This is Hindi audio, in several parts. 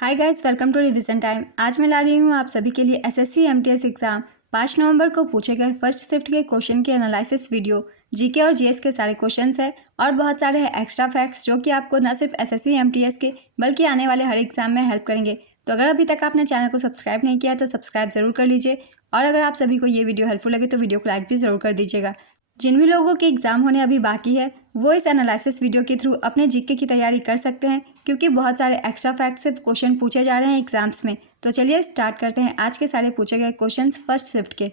Hi guys, welcome to revision time. आज मैं ला रही हूँ आप सभी के लिए एसएससी एमटीएस एग्जाम 5 नवंबर को पूछे गए फर्स्ट शिफ्ट के क्वेश्चन के एनालिसिस वीडियो। जीके और जीएस के सारे क्वेश्चंस है और बहुत सारे हैं एक्स्ट्रा फैक्ट्स जो कि आपको न सिर्फ एसएससी एमटीएस के बल्कि आने वाले हर एग्जाम में हेल्प करेंगे। तो अगर अभी तक आपने चैनल को सब्सक्राइब नहीं किया तो सब्सक्राइब जरूर कर लीजिए और अगर आप सभी को ये वीडियो हेल्पफुल लगे तो वीडियो को लाइक भी जरूर कर दीजिएगा। जिन भी लोगों के एग्जाम होने अभी बाकी है वो इस एनालिसिस वीडियो के थ्रू अपने जीके की तैयारी कर सकते हैं क्योंकि बहुत सारे एक्स्ट्रा फैक्ट से क्वेश्चन पूछे जा रहे हैं एग्जाम्स में। तो चलिए स्टार्ट करते हैं आज के सारे पूछे गए क्वेश्चंस फर्स्ट शिफ्ट के।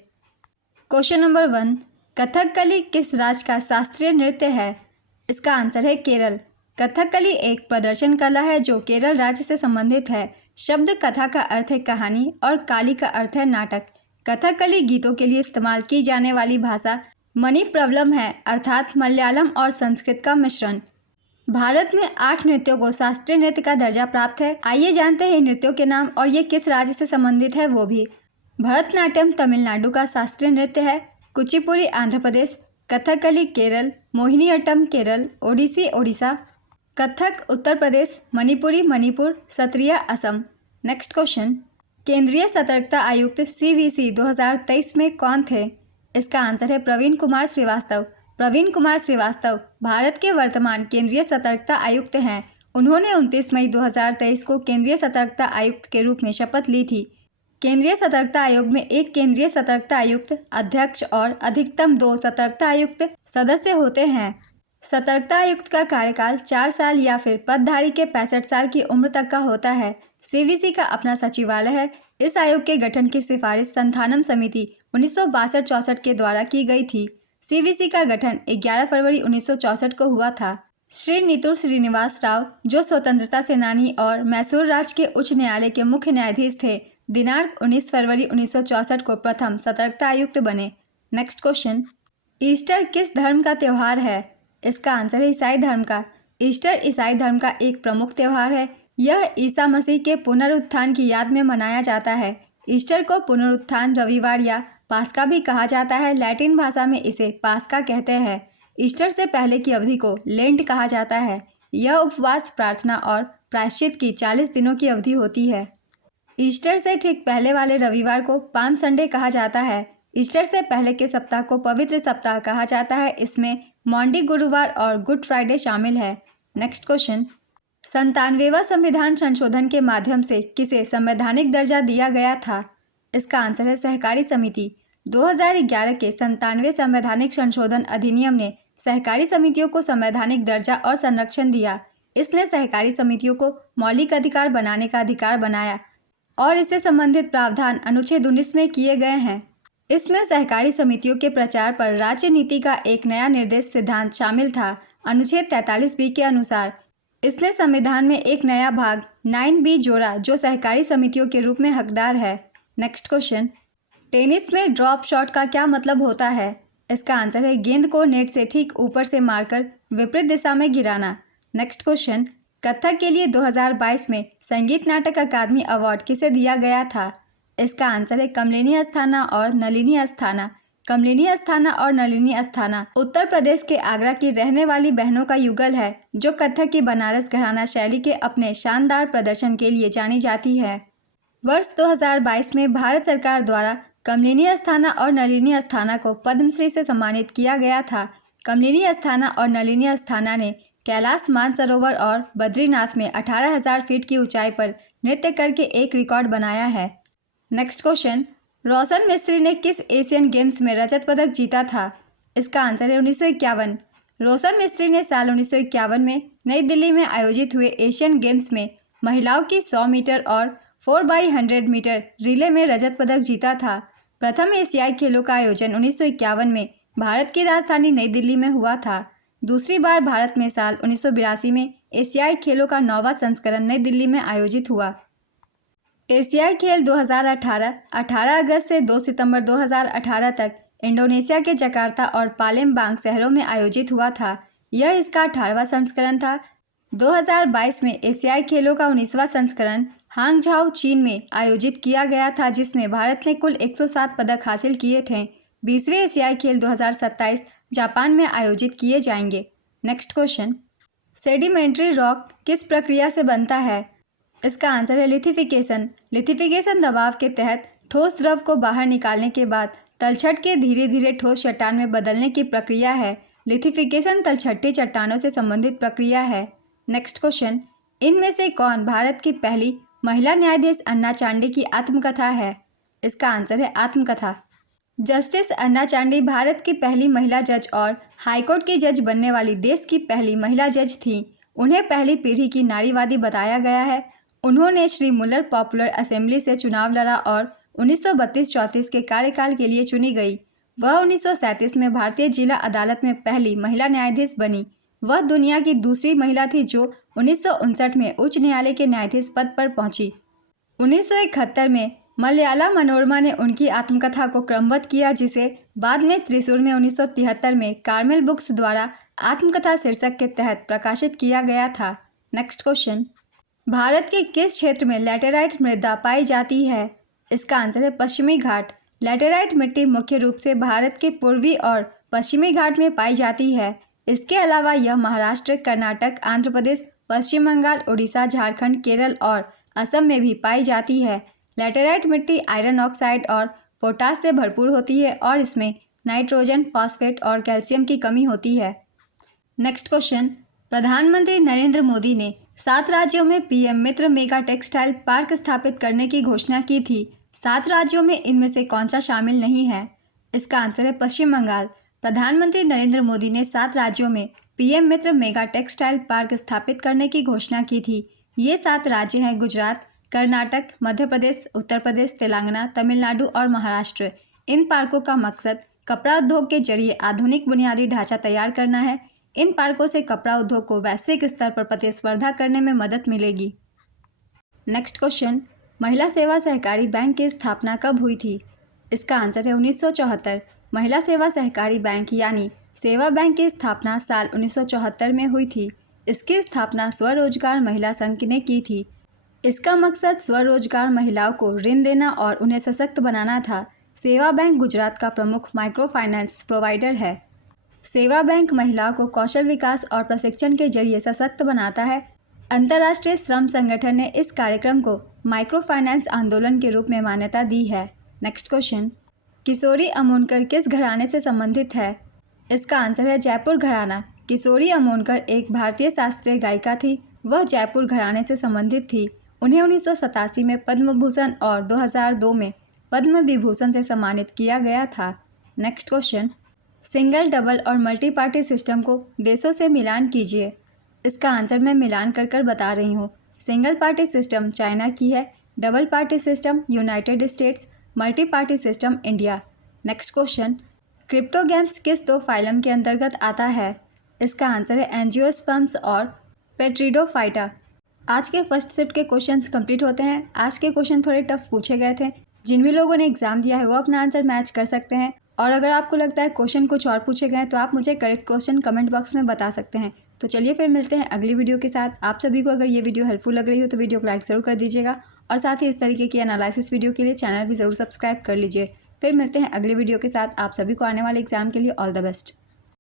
क्वेश्चन नंबर 1, कथकली किस राज्य का शास्त्रीय नृत्य है? इसका आंसर है केरल। कथकली एक प्रदर्शन कला है जो केरल राज्य से संबंधित है। शब्द कथा का अर्थ है कहानी और काली का अर्थ है नाटक। कथकली गीतों के लिए इस्तेमाल की जाने वाली भाषा मणिप्रवलम है अर्थात मलयालम और संस्कृत का मिश्रण। भारत में 8 नृत्यों को शास्त्रीय नृत्य का दर्जा प्राप्त है। आइए जानते हैं इन नृत्यों के नाम और ये किस राज्य से संबंधित है वो भी। भरतनाट्यम तमिलनाडु का शास्त्रीय नृत्य है। कुचिपुड़ी आंध्र प्रदेश, कथकली केरल, मोहिनीअट्टम केरल, ओडिसी ओडिशा, कथक उत्तर प्रदेश, मणिपुरी मणिपुर, सत्रिया असम। नेक्स्ट क्वेश्चन, केंद्रीय सतर्कता आयुक्त सीवीसी 2023 में कौन थे? इसका आंसर है प्रवीण कुमार श्रीवास्तव। प्रवीण कुमार श्रीवास्तव भारत के वर्तमान केंद्रीय सतर्कता आयुक्त हैं। उन्होंने 29 मई 2023 को केंद्रीय सतर्कता आयुक्त के रूप में शपथ ली थी। केंद्रीय सतर्कता आयोग में एक केंद्रीय सतर्कता आयुक्त, अध्यक्ष और अधिकतम 2 सतर्कता आयुक्त सदस्य होते हैं। सतर्कता आयुक्त का कार्यकाल 4 साल या फिर पदधारी के 65 साल की उम्र तक का होता है। सीवीसी का अपना सचिवालय है। इस आयोग के गठन की सिफारिश संथानम समिति 1962-64 के द्वारा की गई थी। सीवीसी का गठन 11 फरवरी 1964 को हुआ था। श्री नीतूर श्रीनिवास राव जो स्वतंत्रता सेनानी और मैसूर राज्य के उच्च न्यायालय के मुख्य न्यायाधीश थे, दिनांक 19 फरवरी 1964 को प्रथम सतर्कता आयुक्त बने। नेक्स्ट क्वेश्चन, ईस्टर किस धर्म का त्यौहार है? इसका आंसर है ईसाई धर्म का। ईस्टर ईसाई धर्म का एक प्रमुख त्यौहार है। यह ईसा मसीह के पुनरुत्थान की याद में मनाया जाता है। ईस्टर को पुनरुत्थान रविवार या पास्का भी कहा जाता है। लैटिन भाषा में इसे पास्का कहते हैं। ईस्टर से पहले की अवधि को लेंट कहा जाता है। यह उपवास, प्रार्थना और प्रायश्चित की 40 दिनों की अवधि होती है। ईस्टर से ठीक पहले वाले रविवार को पाम संडे कहा जाता है। ईस्टर से पहले के सप्ताह को पवित्र सप्ताह कहा जाता है। इसमें मॉन्डी गुरुवार और गुड फ्राइडे शामिल है। नेक्स्ट क्वेश्चन, 97वां संविधान संशोधन के माध्यम से किसे संवैधानिक दर्जा दिया गया था? इसका आंसर है सहकारी समिति। 2011 के 97वें संवैधानिक संशोधन अधिनियम ने सहकारी समितियों को संवैधानिक दर्जा और संरक्षण दिया। इसने सहकारी समितियों को मौलिक अधिकार बनाने का अधिकार बनाया और इससे संबंधित प्रावधान अनुच्छेद 19 में किए गए हैं। इसमें सहकारी समितियों के प्रचार पर राज्य नीति का एक नया निर्देश सिद्धांत शामिल था। अनुच्छेद 43B के अनुसार इसने संविधान में एक नया भाग 9B जोड़ा जो सहकारी समितियों के रूप में हकदार है। नेक्स्ट क्वेश्चन, टेनिस में ड्रॉप शॉट का क्या मतलब होता है? इसका आंसर है गेंद को नेट से ठीक ऊपर से मारकर विपरीत दिशा में गिराना। नेक्स्ट क्वेश्चन, कथक के लिए 2022 में संगीत नाटक अकादमी अवार्ड किसे दिया गया था? इसका आंसर है कमलिनी अस्थाना और नलिनी अस्थाना। कमलिनी अस्थाना और नलिनी अस्थाना उत्तर प्रदेश के आगरा की रहने वाली बहनों का युगल है जो कथक की बनारस घराना शैली के अपने शानदार प्रदर्शन के लिए जानी जाती है। वर्ष 2022 में भारत सरकार द्वारा कमलिनी अस्थाना और नलिनी अस्थाना को पद्मश्री से सम्मानित किया गया था। कमलिनी अस्थाना और नलिनी अस्थाना ने कैलाश मानसरोवर और बद्रीनाथ में 18,000 फीट की ऊंचाई पर नृत्य करके एक रिकॉर्ड बनाया है। नेक्स्ट क्वेश्चन, रोशन मिस्त्री ने किस एशियन गेम्स में रजत पदक जीता था? इसका आंसर है 1951। रोशन मिस्त्री ने साल 1951 में नई दिल्ली में आयोजित हुए एशियन गेम्स में महिलाओं की 100 मीटर और 4x100 मीटर रिले में रजत पदक जीता था। प्रथम एशियाई खेलों का आयोजन 1951 में भारत की राजधानी नई दिल्ली में हुआ था। दूसरी बार भारत में साल 1982 में एशियाई खेलों का 9वां संस्करण नई दिल्ली में आयोजित हुआ। एशियाई खेल 2018 18 अगस्त से 2 सितंबर 2018 तक इंडोनेशिया के जकार्ता और पालेमबांग शहरों में आयोजित हुआ था। यह इसका 18वां संस्करण था। 2022 में एशियाई खेलों का 19वां संस्करण हांगझाओ चीन में आयोजित किया गया था जिसमें भारत ने कुल 107 पदक हासिल किए थे। 20वें एशियाई खेल 2027 जापान में आयोजित किए जाएंगे। नेक्स्ट क्वेश्चन, सेडिमेंट्री रॉक किस प्रक्रिया से बनता है? इसका आंसर है लिथिफिकेशन। लिथिफिकेशन दबाव के तहत ठोस द्रव को बाहर निकालने के बाद तलछट के धीरे धीरे ठोस चट्टान में बदलने की प्रक्रिया है। लिथिफिकेशन तलछटी चट्टानों से संबंधित प्रक्रिया है। नेक्स्ट क्वेश्चन, इनमें से कौन भारत की पहली महिला न्यायाधीश अन्ना चांडी की आत्मकथा है? इसका आंसर है आत्मकथा। जस्टिस अन्ना चांडी भारत की पहली महिला जज और हाईकोर्ट की जज बनने वाली देश की पहली महिला जज थी। उन्हें पहली पीढ़ी की नारीवादी बताया गया है। उन्होंने श्री मुल्लर पॉपुलर असेंबली से चुनाव लड़ा और 1932-34 के कार्यकाल के लिए चुनी गई। वह 1937 में भारतीय जिला अदालत में पहली महिला न्यायाधीश बनी। वह दुनिया की दूसरी महिला थी जो 1959 में उच्च न्यायालय के न्यायाधीश पद पर पहुंची। 1971 में मलयाला मनोरमा ने उनकी आत्मकथा को क्रमबद्ध किया, जिसे बाद में त्रिशूर में 1973 में कार्मेल बुक्स द्वारा आत्मकथा शीर्षक के तहत प्रकाशित किया गया था। नेक्स्ट क्वेश्चन, भारत के किस क्षेत्र में लैटेराइट मृदा पाई जाती है? इसका आंसर है पश्चिमी घाट। लैटेराइट मिट्टी मुख्य रूप से भारत के पूर्वी और पश्चिमी घाट में पाई जाती है। इसके अलावा यह महाराष्ट्र, कर्नाटक, आंध्र प्रदेश, पश्चिम बंगाल, उड़ीसा, झारखंड, केरल और असम में भी पाई जाती है। लैटेराइट मिट्टी आयरन ऑक्साइड और पोटास से भरपूर होती है और इसमें नाइट्रोजन, फॉस्फेट और कैल्शियम की कमी होती है। नेक्स्ट क्वेश्चन, प्रधानमंत्री नरेंद्र मोदी ने 7 राज्यों में पीएम मित्र मेगा टेक्सटाइल पार्क स्थापित करने की घोषणा की थी। 7 राज्यों में इनमें से कौन सा शामिल नहीं है? इसका आंसर है पश्चिम बंगाल। प्रधानमंत्री नरेंद्र मोदी ने 7 राज्यों में पीएम मित्र मेगा टेक्सटाइल पार्क स्थापित करने की घोषणा की थी। ये 7 राज्य हैं गुजरात, कर्नाटक, मध्य प्रदेश, उत्तर प्रदेश, तेलंगाना, तमिलनाडु और महाराष्ट्र। इन पार्कों का मकसद कपड़ा उद्योग के जरिए आधुनिक बुनियादी ढांचा तैयार करना है। इन पार्कों से कपड़ा उद्योग को वैश्विक स्तर पर प्रतिस्पर्धा करने में मदद मिलेगी। नेक्स्ट क्वेश्चन, महिला सेवा सहकारी बैंक की स्थापना कब हुई थी? इसका आंसर है 1974। महिला सेवा सहकारी बैंक यानी सेवा बैंक की स्थापना साल 1974 में हुई थी। इसकी स्थापना स्वरोजगार महिला संघ ने की थी। इसका मकसद स्वरोजगार महिलाओं को ऋण देना और उन्हें सशक्त बनाना था। सेवा बैंक गुजरात का प्रमुख माइक्रो फाइनेंस प्रोवाइडर है। सेवा बैंक महिलाओं को कौशल विकास और प्रशिक्षण के जरिए सशक्त बनाता है। अंतर्राष्ट्रीय श्रम संगठन ने इस कार्यक्रम को माइक्रो फाइनेंस आंदोलन के रूप में मान्यता दी है। नेक्स्ट क्वेश्चन, किशोरी अमोनकर किस घराने से संबंधित है? इसका आंसर है जयपुर घराना। किशोरी अमोनकर एक भारतीय शास्त्रीय गायिका थी। वह जयपुर घराने से संबंधित थी। उन्हें 1987 में पद्म भूषण और 2002 में पद्म विभूषण से सम्मानित किया गया था। नेक्स्ट क्वेश्चन, सिंगल, डबल और मल्टी पार्टी सिस्टम को देशों से मिलान कीजिए। इसका आंसर मैं मिलान कर बता रही हूँ। सिंगल पार्टी सिस्टम चाइना की है, double party system United states, multi party system India. Next question, crypto games किस 2 फाइलम के अंतर्गत आता है? इसका आंसर है एंजियोस्पर्म्स और पेट्रिडोफाइटा। आज के फर्स्ट शिफ्ट के क्वेश्चंस कंप्लीट होते हैं। आज के क्वेश्चन थोड़े टफ पूछे गए थे। जिन भी लोगों ने एग्जाम दिया है वो अपना आंसर मैच कर सकते हैं, और अगर आपको लगता है क्वेश्चन कुछ और पूछे गए तो आप मुझे करेक्ट क्वेश्चन कमेंट बॉक्स में बता सकते हैं। तो चलिए फिर मिलते हैं अगली वीडियो के साथ। आप सभी को अगर ये वीडियो हेल्पफुल लग रही हो तो वीडियो को लाइक ज़रूर कर दीजिएगा, और साथ ही इस तरीके की एनालिसिस वीडियो के लिए चैनल भी ज़रूर सब्सक्राइब कर लीजिए। फिर मिलते हैं अगली वीडियो के साथ। आप सभी को आने वाले एग्जाम के लिए ऑल द बेस्ट।